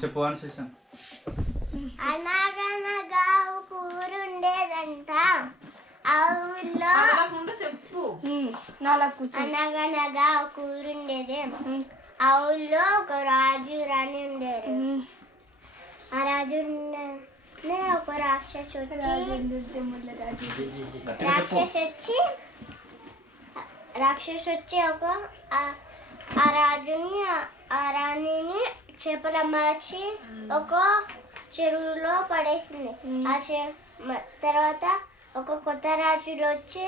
చెప్పు అనుశేషం. అనగనగా ఒక ఊరుండేదంట. ఆ ఊర్లో చెప్పు. అనగనగా ఒక ఊరుండేది. ఆ ఊర్లో ఒక రాజు రాణి ఉండేది. ఆ రాజు ఒక రాక్షసి వచ్చి ఒక ఆ రాజుని ఆ రాణిని చేపల మార్చి ఒక చెరువులో పడేసింది. తర్వాత ఒక కొత్త రాజులు వచ్చి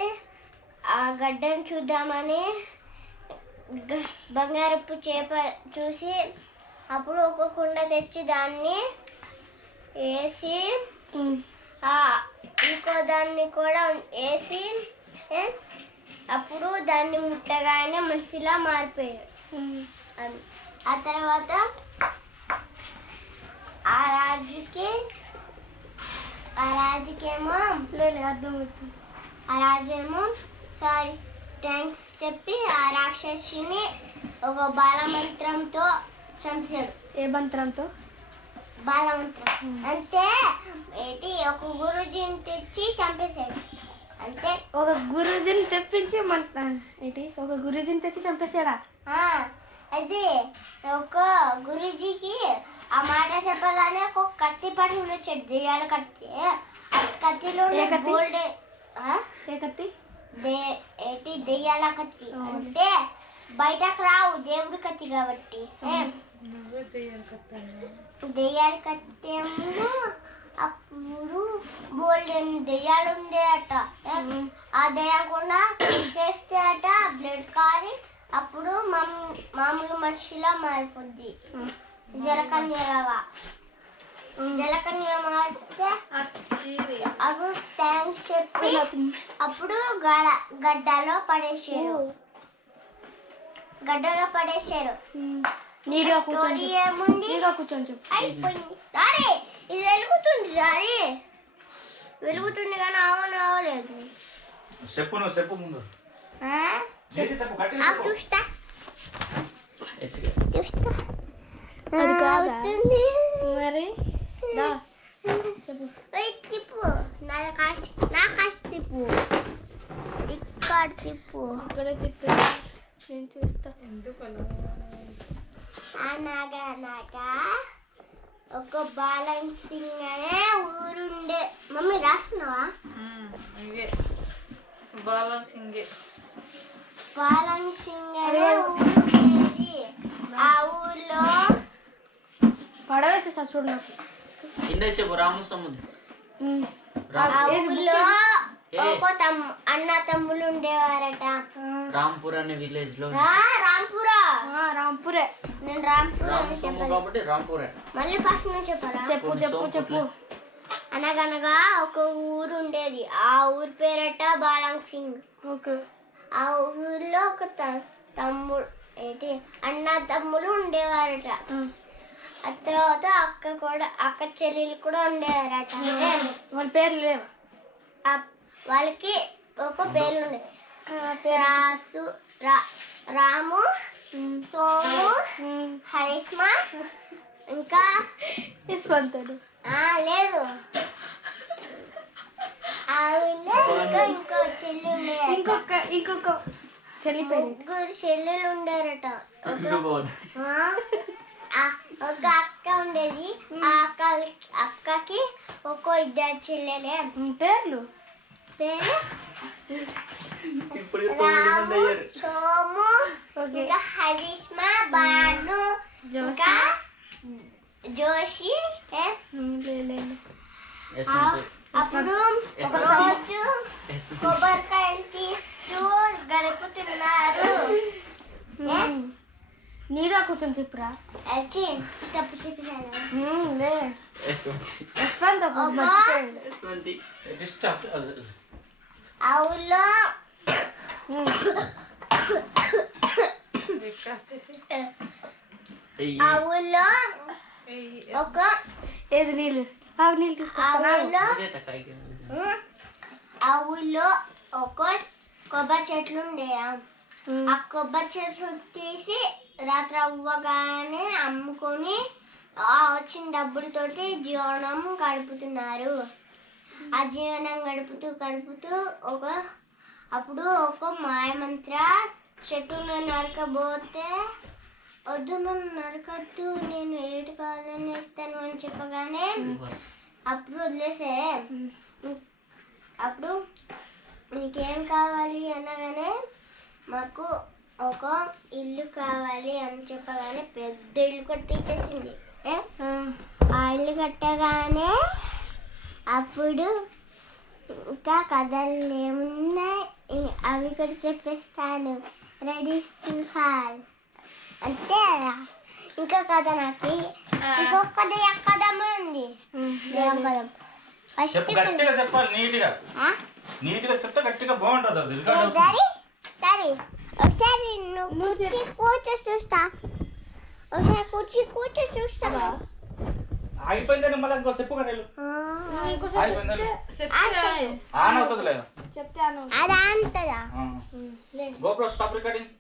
ఆ గడ్డను చూద్దామని బంగారపు చేప చూసి అప్పుడు ఒక కుండ తెచ్చి దాన్ని వేసి ఇంకో దాన్ని కూడా వేసి అప్పుడు దాన్ని ముట్టగానే మనిషిలా మారిపోయాడు. ఆ తర్వాత ఆ రాజుకేమో అర్థమవుతుంది. ఆ రాజు ఏమో సారీ థ్యాంక్స్ చెప్పి ఆ రాక్షసిని ఒక బాలమంత్రంతో చంపాడు. ఏ మంత్రంతో? బాలమంత్రం. అంతే ఏంటి ఒక గురుజీని తెచ్చి చంపేశాడు. అంతే ఒక గురుజీని తెప్పించి ఏంటి ఒక గురుజీని తెచ్చి చంపేశాడా? అదే ఒక గురుజీకి ఆ మాట చెప్పగానే ఒక కత్తి పట్టుకుని వచ్చాడు. దెయ్యాల కత్తి. ఆ కత్తిలో గోల్డ్. ఏ కత్తి? ఏంటి దెయ్యాల కత్తి. అంటే బయటకు రావు దేవుడి కత్తి కాబట్టి. దెయ్యాల కత్తి ఏమో అప్పుడు గోల్డెన్ దెయ్యాలు ఉండేట. ఆ దెయ్యం కూడా చేస్తే అట బ్లడ్ కారి అప్పుడు మామూలు మనిషిలా మారిపోద్ది. జలకన్యలాగా. జలకన్య మారిస్తే అప్పుడు థ్యాంక్స్ చెప్పి అప్పుడు గడ్డలో పడేసారు. నీట్గా ఏముంది కూర్చొని చెప్పు. అయిపోయింది. రాడే ఇది వెలుగుతుంది. రాడే వెలుగుతుంది కానీ అవలేదు. చెప్పు ముందు చూస్తా. అది కాదా మరి? తిప్పు నా కాసి తిప్పు. ఇక్కడ తిప్పు. ఇక్కడే తిప్పు. నేను చూస్తా. అనగనగా ఒక బాలన్ సింగ్ అనే ఊరుండే. మమ్మీ రాస్తున్నావా? బాలన్ సింగ్ అనే ఊరుండేది. ఆ ఊర్లో పడవేసేసా చూడు నాకు. చెప్పు రామసముద్రం. ఆ ఊర్లో ఒక అన్న తమ్ముళ్ళు ఉండేవారట. రాంపూర్ అనే విలేజ్ లో. రాంపూరే. నేను రాంపూర్ కాబట్టి రాంపూరే. మళ్ళీ ఫస్ట్ నుంచి చెప్పరా? చెప్పు. అనగనగా ఒక ఊరు ఉండేది. ఆ ఊరి పేరట బాలంగ్ సింగ్. ఓకే. ఆ ఊర్లో ఒక తమ్ముడు అన్న తమ్ముడు ఉండేవారట. ఆ తర్వాత అక్క చెల్లెలు కూడా ఉండేవారట. వాళ్ళ పేర్లు లేవు. వాళ్ళకి ఒక పేర్లు ఉండేవి. రాము, సోము, హరిస్మ, ఇంకా తీసుకుంటాడు. లేదు ఆ ఊళ్ళో ఇంకో చెల్లి ఉండేది. ఇంకొక చెల్లి పేరు. ముగ్గురు చెల్లెలు ఉండారట. ఒక అక్క ఉండేది. ఆ అక్కకి ఇద్దరు చెల్లెలే. పేరు రాము, సోము, ఇంకా హరిష్మ, బాను, ఇంకా జోషి. అప్పుడు ఒక రోజు కొబ్బరికాయలు తీస్తూ గడుపుతున్నారు. నీరా కూర్చొని చెప్పురా. తప్పు చెప్పాను. ఆ ఊళ్ళో ఒక ఏది నీళ్ళు ఆ ఊళ్ళో ఒక కొబ్బరి చెట్లు ఉండేయా. ఆ కొబ్బరి చెట్లు తీసి రాత్రి అవ్వగానే అమ్ముకొని ఆ వచ్చిన డబ్బులతోటి జీవనం గడుపుతున్నారు. ఆ జీవనం గడుపుతూ అప్పుడు ఒక మాయమంత్ర చెట్టును నరకబోతే, వద్దు నన్ను నరకద్దు, నేను ఏడు కావాలని ఇస్తాను అని చెప్పగానే అప్పుడు వదిలేసే. అప్పుడు నీకేం కావాలి అనగానే మాకు ఒక ఇల్లు కావాలి అని చెప్పగానే పెద్ద ఇల్లు కట్టించేసింది. ఆ ఇల్లు కట్టగానే అప్పుడు ఇంకా కథలు ఏమున్నాయి అవి కూడా చెప్పేస్తాను. రెడీ టు హాల్ అంతే కదా. ఇంకో కథ నాకు ఇంకొక కథమే ఉంది. దేవకథం ఫస్ట్ గట్టిగా చెప్పాలి, నీట్గా నీట్గా చెప్తే గట్టిగా బాగుంటుంది అది. డాడీ డాడీ ఒకసారి నువ్వు కుర్చీ కూర్చో చూస్తా. ఒకసారి కుర్చీ కూర్చో చూస్తావా? అయిపోయిందని మళ్ళీ ఇంకో చెప్పు కదా అయిపోయిందని ఆన్ అవుతుంది లేదు చెప్తే అను అది అంతదా? GoPro stop recording.